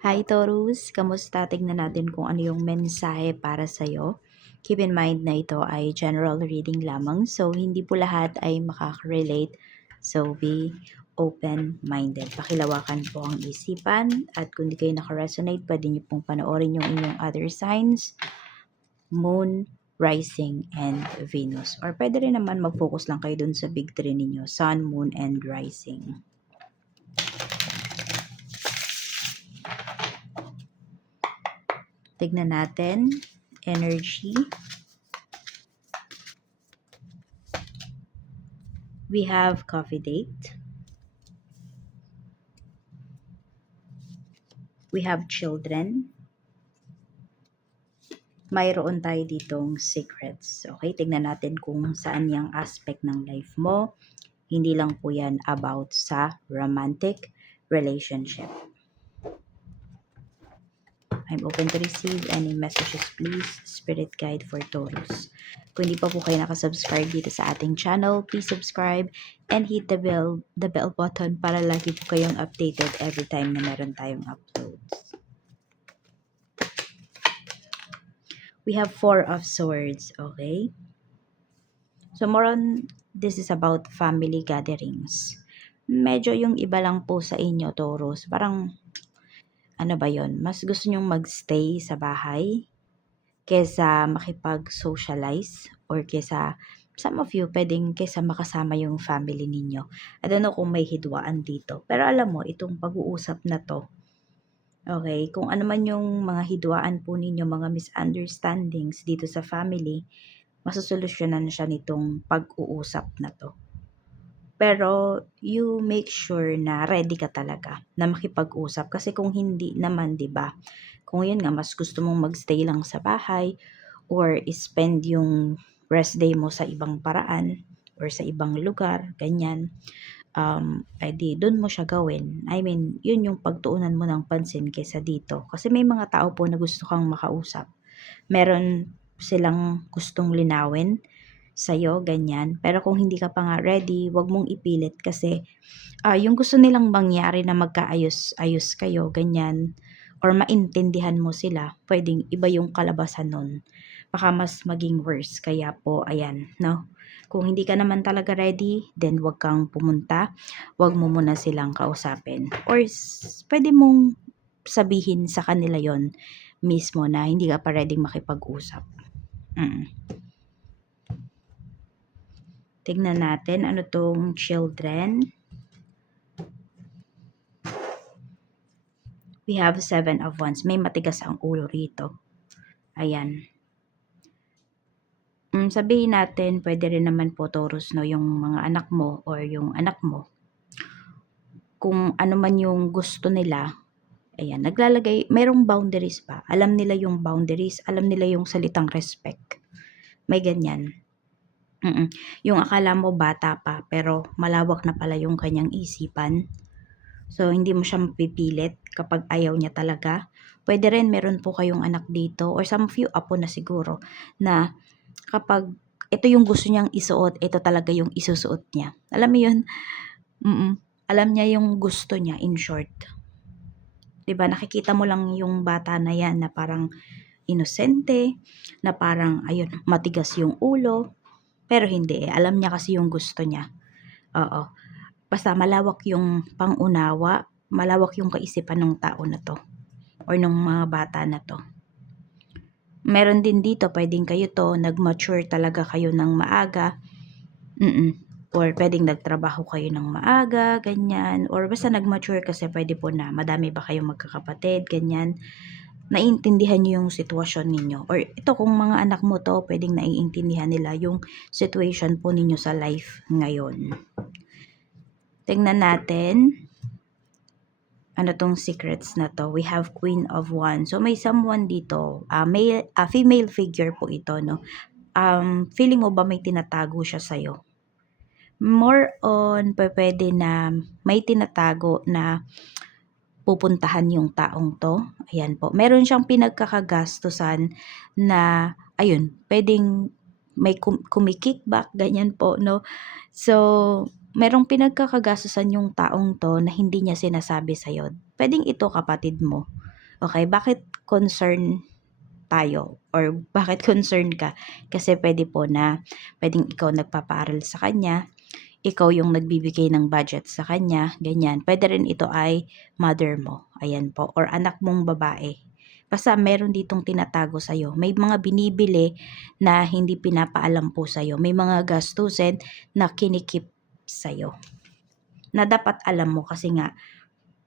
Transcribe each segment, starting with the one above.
Hi Taurus, kamusta? Tignan natin kung ano yung mensahe para sa'yo. Keep in mind na ito ay general reading lamang, so hindi po lahat ay makaka-relate. So be open-minded. Pakilawakan po ang isipan at kung di kayo naka-resonate, pwede niyo pong panoorin yung inyong other signs, Moon, Rising, and Venus. Or pwede rin naman mag-focus lang kayo dun sa big three ninyo, Sun, Moon, and Rising. Tignan natin, energy. We have coffee date. We have children. Mayroon tayo ditong secrets. Okay, tignan natin kung saan yung aspect ng life mo. Hindi lang po yan about sa romantic relationship. I'm open to receive any messages, please. Spirit guide for Taurus. Kung hindi pa po kayo nakasubscribe dito sa ating channel, please subscribe and hit the bell button para lagi po kayong updated every time na meron tayong uploads. We have Four of Swords, okay? So more on, this is about family gatherings. Medyo yung iba lang po sa inyo, Taurus, parang ano ba yon? Mas gusto nyong magstay sa bahay kesa makipag-socialize or kesa some of you pwedeng kesa makasama yung family ninyo. I don't know kung may hidwaan dito. Pero alam mo, itong pag-uusap na to, okay, kung ano man yung mga hidwaan po ninyo, mga misunderstandings dito sa family, masosolusyonan siya nitong pag-uusap na to. Pero you make sure na ready ka talaga na makipag-usap kasi kung hindi naman, 'di ba? Kung yun nga mas gusto mong magstay lang sa bahay or spend yung rest day mo sa ibang paraan or sa ibang lugar, ganyan. Edi doon mo siya gawin. I mean, yun yung pagtuunan mo ng pansin kaysa dito. Kasi may mga tao po na gusto kang makausap. Meron silang gustong linawin sa'yo, ganyan. Pero kung hindi ka pa nga ready, wag mong ipilit kasi yung gusto nilang mangyari na magkaayos-ayos kayo, ganyan, or maintindihan mo sila, pwedeng iba yung kalabasan nun. Baka mas maging worse. Kaya po, ayan, no? Kung hindi ka naman talaga ready, then wag kang pumunta. Wag mo muna silang kausapin. Or pwede mong sabihin sa kanila yon mismo na hindi ka pa ready makipag-usap. Tignan natin ano tong children. We have 7 of Wands. May matigas ang ulo rito. Ayan. Sabihin natin, pwede rin naman po Taurus, no, yung mga anak mo or yung anak mo. Kung ano man yung gusto nila, ayan, naglalagay, merong boundaries pa. Alam nila yung boundaries, alam nila yung salitang respect. May ganyan. Yung akala mo bata pa, pero malawak na pala yung kanyang isipan. So, hindi mo siya mapipilit kapag ayaw niya talaga. Pwede rin meron po kayong anak dito or some of you apo na siguro na kapag ito yung gusto niyang isuot, ito talaga yung isusuot niya. Alam mo yun? Alam niya yung gusto niya, in short. 'Di ba? Nakikita mo lang yung bata na yan na parang inosente, na parang ayun, matigas yung ulo, pero hindi eh. Alam niya kasi yung gusto niya. Oo. Basta malawak yung pangunawa, malawak yung kaisipan ng tao na to or ng mga bata na to. Meron din dito, pwedeng kayo to, nag-mature talaga kayo ng maaga. Or pwedeng nagtrabaho kayo ng maaga, ganyan. Or basta nag-mature kasi pwede po na madami ba kayong magkakapatid, ganyan. Naiintindihan niyo yung sitwasyon ninyo. Or ito, kung mga anak mo to, pwedeng naiintindihan nila yung situation po ninyo sa life ngayon. Tingnan natin ano tong secrets na to. We have Queen of Wands. So may someone dito, female figure po ito, no. Feeling mo ba may tinatago siya sa'yo? More on pwede na may tinatago na pupuntahan yung taong to. Ayan po. Meron siyang pinagkakagastusan na ayun, pwedeng may kumikickback, ganyan po, no. So, merong pinagkakagastusan yung taong to na hindi niya sinasabi sa'yo. Pwedeng ito kapatid mo. Okay, bakit concern tayo or bakit concern ka? Kasi pwede po na pwedeng ikaw nagpapaaral sa kanya, ikaw yung nagbibigay ng budget sa kanya, ganyan. Pwede rin ito ay mother mo, ayan po, or anak mong babae. Basta meron ditong tinatago sa'yo. May mga binibili na hindi pinapaalam po sa'yo. May mga gastusin na kinikip sa'yo. Na dapat alam mo kasi nga,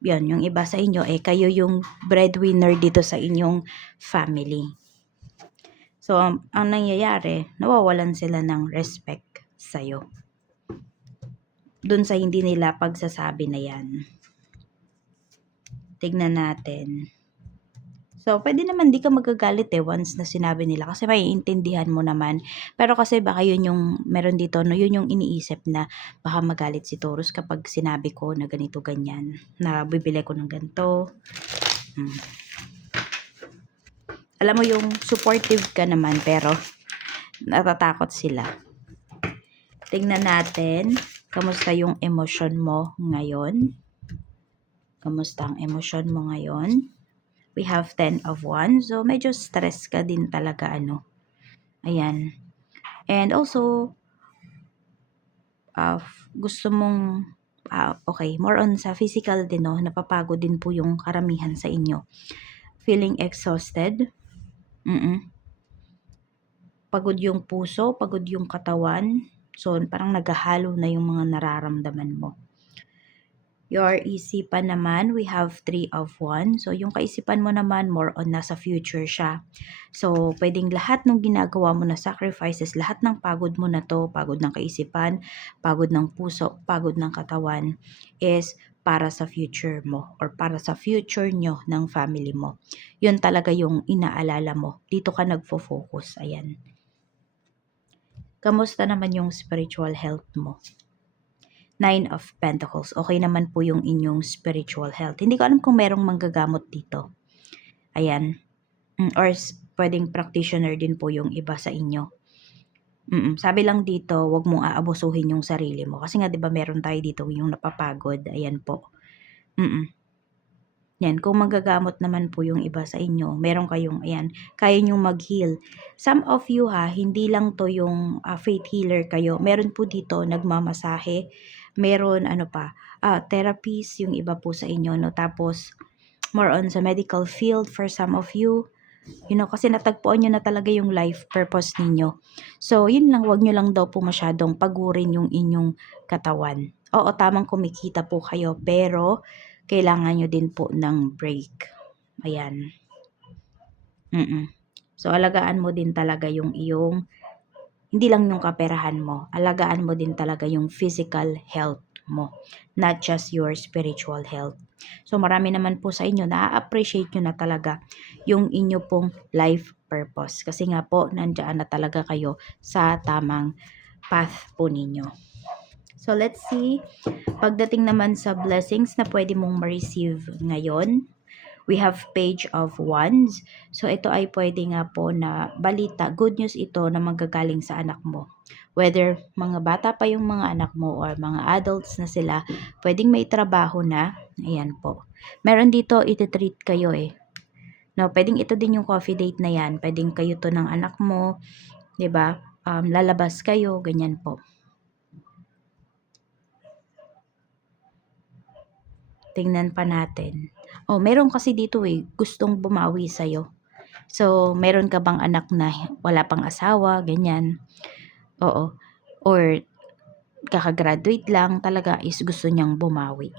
yan, yung iba sa inyo, kayo yung breadwinner dito sa inyong family. So, ang nangyayari, nawawalan sila ng respect sa'yo. Dun sa hindi nila pagsasabi na yan. Tignan natin. So, pwede naman di ka magagalit once na sinabi nila kasi maiintindihan mo naman. Pero kasi baka yun yung, meron dito, no, yun yung iniisip na baka magalit si Taurus kapag sinabi ko na ganito ganyan. Na bibili ko ng ganito. Alam mo yung supportive ka naman pero natatakot sila. Tingnan natin, kamusta yung emosyon mo ngayon? Kamusta ang emosyon mo ngayon? We have 10 of Wands. So, medyo stress ka din talaga, ano. Ayan. And also, gusto mong, okay, more on sa physical din, no? Napapagod din po yung karamihan sa inyo. Feeling exhausted. Pagod yung puso, pagod yung katawan. So, parang naghahalo na yung mga nararamdaman mo. Your isipan naman, we have 3 of Wands. So, yung kaisipan mo naman, more on nasa future siya. So, pwedeng lahat ng ginagawa mo na sacrifices, lahat ng pagod mo na to, pagod ng kaisipan, pagod ng puso, pagod ng katawan, is para sa future mo or para sa future nyo ng family mo. Yun talaga yung inaalala mo. Dito ka nagfo-focus. Ayan. Kamusta naman yung spiritual health mo? 9 of Pentacles. Okay naman po yung inyong spiritual health. Hindi ko alam kung merong manggagamot dito. Ayan. Or pwedeng practitioner din po yung iba sa inyo. Sabi lang dito, wag mong aabusuhin yung sarili mo. Kasi nga, di ba, meron tayo dito yung napapagod. Ayan po. Yan, kung magagamot naman po yung iba sa inyo, meron kayong, ayan, kaya nyong mag-heal. Some of you hindi lang to yung faith healer kayo. Meron po dito nagmamasahe, meron therapies yung iba po sa inyo, no? Tapos, more on sa medical field for some of you. Kasi natagpuan nyo na talaga yung life purpose ninyo. So, yun lang, wag nyo lang daw po masyadong pagurin yung inyong katawan. Oo, tamang kumikita po kayo, pero kailangan nyo din po ng break. Ayan. So, alagaan mo din talaga yung iyong, hindi lang yung kaperahan mo, alagaan mo din talaga yung physical health mo, not just your spiritual health. So, marami naman po sa inyo, na-appreciate nyo na talaga yung inyo pong life purpose. Kasi nga po, nandiyan na talaga kayo sa tamang path po ninyo. So, let's see. Pagdating naman sa blessings na pwede mong ma-receive ngayon, we have Page of Wands. So, ito ay pwede nga po na balita, good news ito na manggagaling sa anak mo. Whether mga bata pa yung mga anak mo or mga adults na sila, pwedeng may trabaho na. Ayan po. Meron dito, iti-treat kayo No, pwedeng ito din yung coffee date na yan. Pwedeng kayo to ng anak mo, 'di ba? Lalabas kayo, ganyan po. Tingnan pa natin. Meron kasi dito gustong bumawi sa'yo. So, meron ka bang anak na wala pang asawa, ganyan? Oo. Or kakagraduate lang, talaga is gusto niyang bumawi.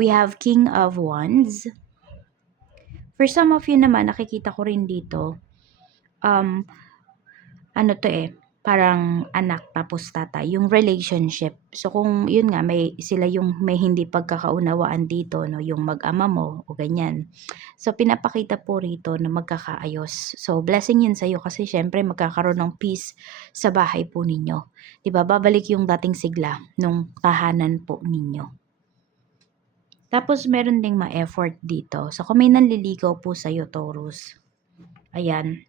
We have King of Wands. For some of you naman, nakikita ko rin dito, parang anak tapos tatay, yung relationship. So, kung yun nga, sila yung may hindi pagkakaunawaan dito, no, yung mag-ama mo o ganyan. So, pinapakita po rito na magkakaayos. So, blessing yun sa'yo kasi syempre magkakaroon ng peace sa bahay po ninyo. Diba? Babalik yung dating sigla nung tahanan po ninyo. Tapos, meron ding ma-effort dito. So, kung may nanliligaw po sa'yo, Taurus, ayan,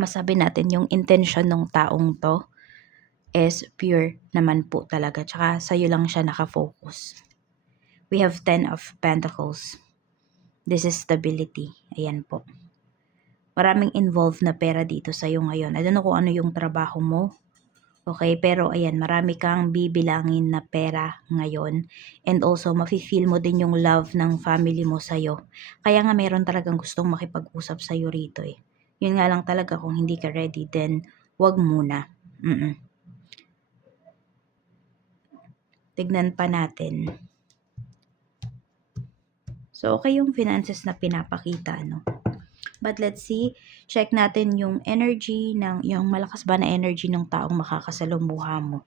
masabi natin yung intention ng taong to is pure naman po talaga. Tsaka sa'yo lang siya nakafocus. We have 10 of Pentacles. This is stability. Ayan po. Maraming involved na pera dito sa'yo ngayon. I don't know kung ano yung trabaho mo. Okay, pero ayan, marami kang bibilangin na pera ngayon. And also, mafe-feel mo din yung love ng family mo sa'yo. Kaya nga meron talagang gustong makipag-usap sa'yo rito eh. Yun nga lang talaga kung hindi ka ready, then wag muna. Tignan pa natin. So, okay yung finances na pinapakita, no? But let's see, check natin yung energy yung malakas ba na energy ng taong makakasalumuha mo.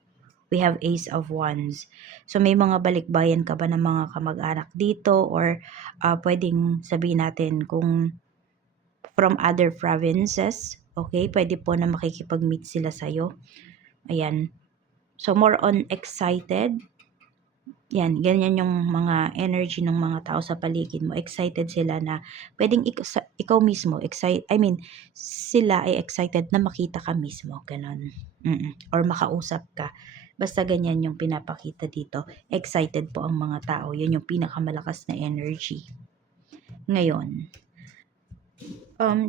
We have Ace of Wands. So, may mga balikbayan ka ba ng mga kamag-anak dito or pwedeng sabihin natin kung from other provinces, okay? Pwede po na makikipag-meet sila sa'yo. Ayan. So, more on excited. Yan, ganyan yung mga energy ng mga tao sa paligid mo. Excited sila na pwedeng ikaw mismo, sila ay excited na makita ka mismo. Ganon. Or makausap ka. Basta ganyan yung pinapakita dito. Excited po ang mga tao. Yun yung pinakamalakas na energy. Ngayon,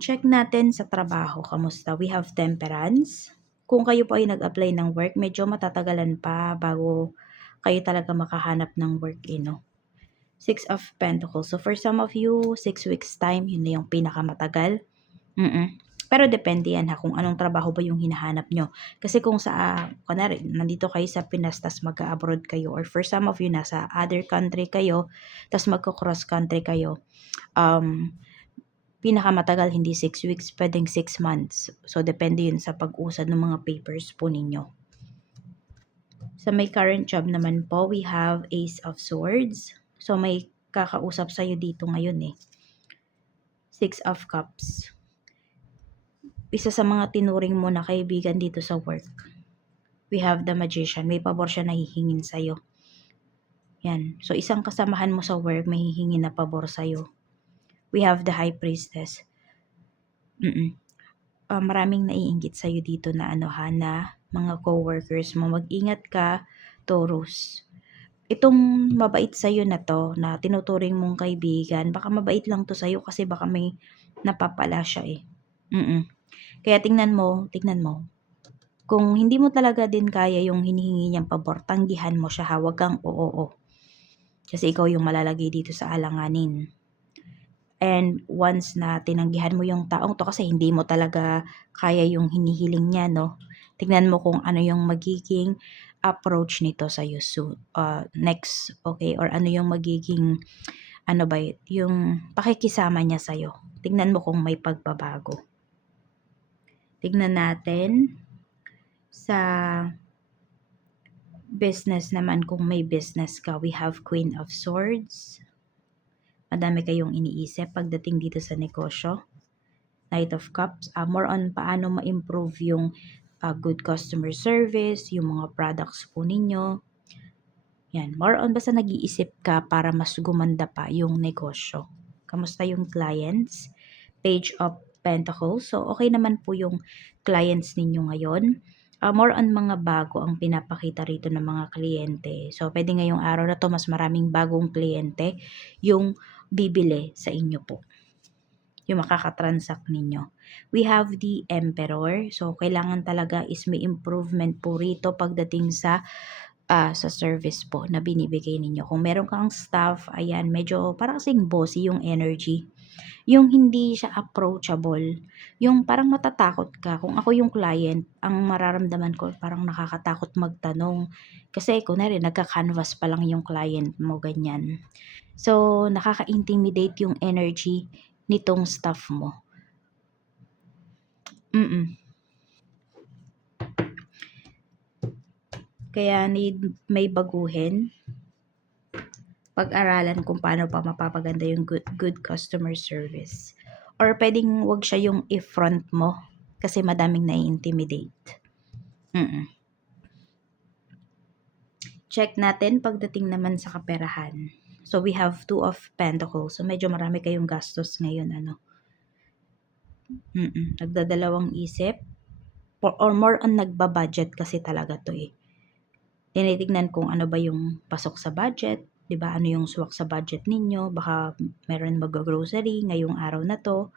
check natin sa trabaho. Kamusta? We have Temperance. Kung kayo po ay nag-apply ng work, medyo matatagalan pa bago kayo talaga makahanap ng work, no? Six of Pentacles. So, for some of you, 6 weeks time, yun na yung pinakamatagal. Pero depende yan ha, kung anong trabaho ba yung hinahanap nyo. Kasi kung kunwari, nandito kayo sa Pinas, tas mag-abroad kayo, or for some of you, nasa other country kayo, tas magko-cross country kayo, pinakamatagal, hindi 6 weeks, pwedeng 6 months. So, depende yun sa pag-usad ng mga papers po ninyo. Sa may current job naman po, we have Ace of Swords. So, may kakausap sa'yo dito ngayon eh. Six of Cups. Isa sa mga tinuring mo na kaibigan dito sa work. We have the Magician. May pabor siya na hihingin sa'yo. Yan. So, isang kasamahan mo sa work, may hihingin na pabor sa'yo. We have the High Priestess. Maraming naiinggit sa'yo dito na na mga co-workers mo. Mag-ingat ka, Taurus. Itong mabait sa'yo na to, na tinuturing mong kaibigan, baka mabait lang to sa'yo kasi baka may napapala siya eh. Kaya tingnan mo, kung hindi mo talaga din kaya yung hinihingi niyang pabor, tanggihan mo siya ha, wag kang oo. Kasi ikaw yung malalagay dito sa alanganin. And once na tinanggihan mo yung taong to kasi hindi mo talaga kaya yung hinihiling niya, no? Tignan mo kung ano yung magiging approach nito sa iyo next, okay? Or ano yung magiging yung pakikisama niya sa iyo. Tignan mo kung may pagbabago. Tignan natin sa business naman, kung may business ka, we have Queen of Swords. Madami kayong iniisip pagdating dito sa negosyo. Knight of Cups, more on paano ma-improve yung good customer service, yung mga products po ninyo. Yan, more on basta nag-iisip ka para mas gumanda pa yung negosyo. Kamusta yung clients? Page of Pentacles. So, okay naman po yung clients ninyo ngayon. More on mga bago ang pinapakita rito ng mga kliyente. So, pwede ngayong araw na to mas maraming bagong kliyente yung bibili sa inyo po. Yung makakatransact ninyo. We have the Emperor. So, kailangan talaga is may improvement po rito pagdating sa service po na binibigay ninyo. Kung meron kang staff, ayan, medyo parang kasing bossy yung energy. Yung hindi siya approachable. Yung parang matatakot ka. Kung ako yung client, ang mararamdaman ko parang nakakatakot magtanong. Kasi kunwari, nagka-canvas pa lang yung client mo, ganyan. So, nakaka-intimidate yung energy nitong staff mo. Kaya may baguhin. Pag-aralan kung paano pa mapapaganda yung good customer service. Or pwedeng wag siya yung i-front mo kasi madaming nai-intimidate. Check natin pagdating naman sa kaperahan. So, we have Two of Pentacles. So, medyo marami kayong gastos ngayon, Nagdadalawang isip. Or more on nagbabudget kasi talaga to eh. Tinitignan kung ano ba yung pasok sa budget, 'di ba, ano yung swak sa budget ninyo, baka meron mag-go-grocery ngayong araw na 'to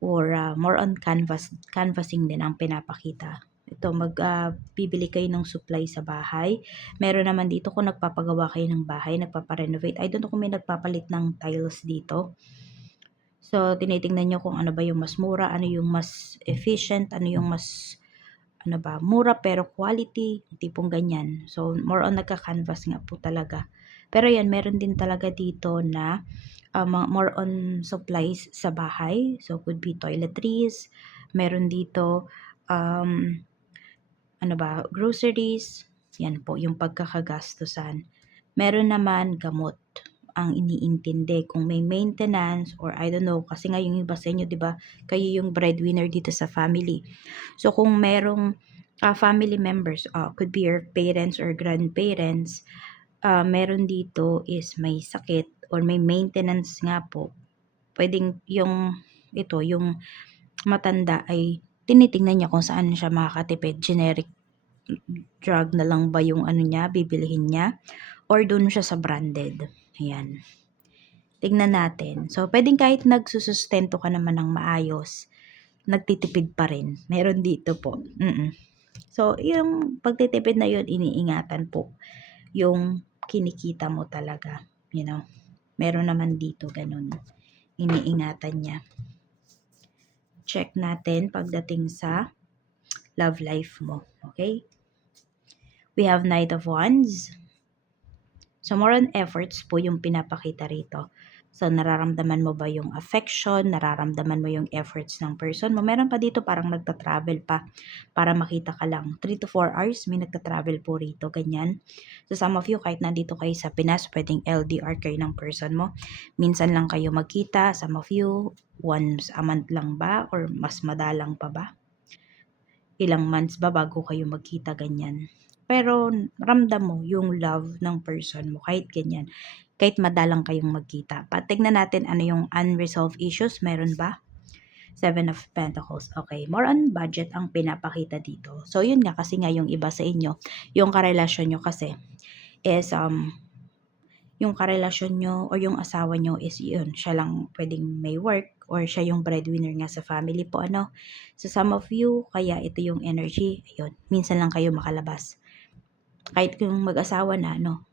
or more on canvassing din ang pinapakita. Ito bibili kayo ng supply sa bahay. Meron naman dito kung nagpapagawa kayo ng bahay, nagpapa-renovate. I don't know kung may nagpapalit ng tiles dito. So, tinitingnan niyo kung ano ba yung mas mura, ano yung mas efficient, ano yung mas ano ba, mura pero quality, tipong ganyan. So, more on nagka-canvas nga po talaga. Pero yan, meron din talaga dito na more on supplies sa bahay. So, could be toiletries. Meron dito, ano ba, groceries. Yan po, yung pagkakagastusan. Meron naman gamot ang iniintindi. Kung may maintenance or I don't know, kasi nga yung iba sa inyo, di ba, kayo yung breadwinner dito sa family. So, kung merong family members, could be your parents or grandparents, meron dito is may sakit or may maintenance nga po, pwedeng yung matanda ay tinitingnan niya kung saan siya makakatipid. Generic drug na lang ba yung ano niya, bibilihin niya, or dun siya sa branded. Ayan. Tignan natin. So, pwedeng kahit nagsusustento ka naman ng maayos, nagtitipid pa rin. Meron dito po. So, yung pagtitipid na yun, iniingatan po yung kinikita mo talaga. You know, meron naman dito ganun. Iniingatan niya. Check natin pagdating sa love life mo. Okay? We have Knight of Wands. So, more on efforts po yung pinapakita rito. So, nararamdaman mo ba yung affection? Nararamdaman mo yung efforts ng person mo? Meron pa dito parang nagta-travel pa para makita ka lang. 3 to 4 hours may nagta-travel po rito. Ganyan. So, some of you, kahit nandito kayo sa Pinas, pwedeng LDR kayo ng person mo. Minsan lang kayo magkita. Some of you, once a month lang ba? Or mas madalang pa ba? Ilang months ba bago kayo magkita, ganyan. Pero ramdam mo yung love ng person mo kahit ganyan. Kahit madalang kayong magkita. Patignan natin ano yung unresolved issues. Meron ba? 7 of Pentacles. Okay. More on budget ang pinapakita dito. So, yun nga kasi nga yung iba sa inyo, yung karelasyon nyo kasi is yung karelasyon nyo o yung asawa nyo is yun, siya lang pwedeng may work or siya yung breadwinner nga sa family po, ano. So, some of you, kaya ito yung energy, ayun, minsan lang kayo makalabas. Kahit kung mag-asawa na, no,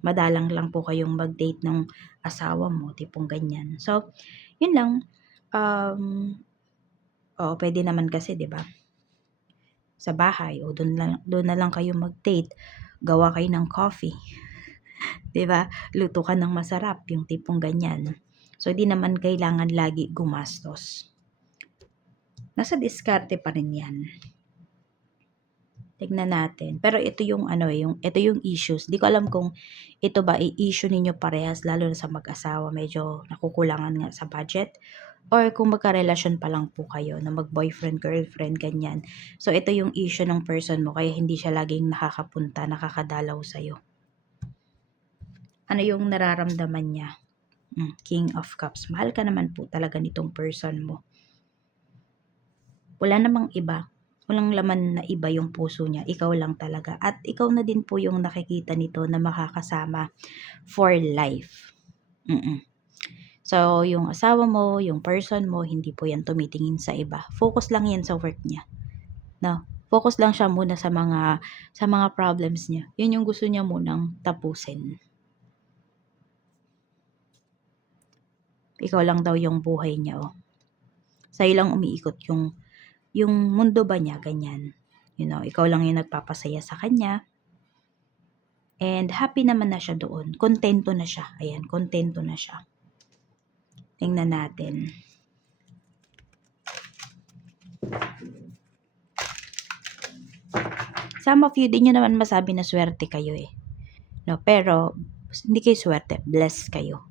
madalang lang po kayong mag-date ng asawa mo, tipong ganyan. So, yun lang. Pwede naman kasi, di ba? Sa bahay, o doon na lang kayo mag-date, gawa kayo ng coffee. 'Di ba? Luto ka ng masarap, yung tipong ganyan. So, di naman kailangan lagi gumastos. Nasa diskarte pa rin yan. Tignan natin. Pero ito yung ito yung issues. Di ko alam kung ito ba i-issue ninyo parehas, lalo na sa mag-asawa, medyo nakukulangan nga sa budget. Or kung magkarelasyon pa lang po kayo, na mag-boyfriend, girlfriend, ganyan. So, ito yung issue ng person mo, kaya hindi siya laging nakakapunta, nakakadalaw sa'yo. Ano yung nararamdaman niya? King of Cups. Mahal ka naman po talaga nitong person mo. Wala namang iba. Walang laman na iba yung puso niya. Ikaw lang talaga. At ikaw na din po yung nakikita nito na makakasama for life. So, yung asawa mo, yung person mo, hindi po yan tumitingin sa iba. Focus lang yan sa work niya. No? Focus lang siya muna sa mga problems niya. Yun yung gusto niya munang tapusin. Ikaw lang daw yung buhay niya, oh. Sa'yo lang umiikot yung mundo ba niya, ganyan. You know, ikaw lang yung nagpapasaya sa kanya. And happy naman na siya doon. Kontento na siya. Ayan, kontento na siya. Tingnan natin. Some of you, di nyo naman masabi na swerte kayo eh. No, pero, hindi kayo swerte. Blessed kayo.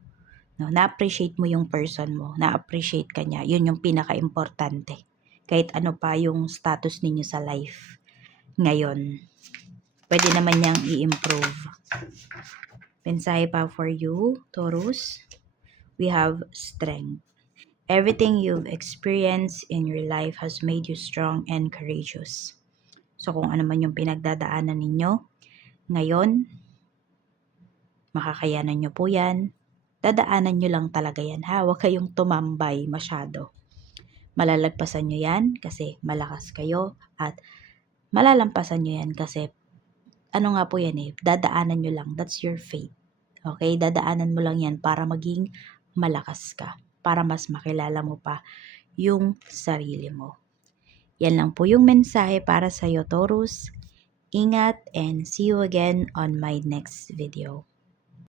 No, na-appreciate mo yung person mo. Na-appreciate ka niya. Yun yung pinaka-importante. Kahit ano pa yung status ninyo sa life ngayon, pwede naman niyang i-improve. Mensahe pa for you, Taurus. We have strength. Everything you've experienced in your life has made you strong and courageous. So, kung ano man yung pinagdadaanan ninyo, ngayon, Makakayanan nyo po yan. Dadaanan nyo lang talaga yan ha. Huwag kayong tumambay masyado. Malalagpasan nyo yan kasi malakas kayo at malalampasan nyo yan kasi ano nga po yan dadaanan nyo lang. That's your fate. Okay? Dadaanan mo lang yan para maging malakas ka. Para mas makilala mo pa yung sarili mo. Yan lang po yung mensahe para sa'yo, Taurus. Ingat and see you again on my next video.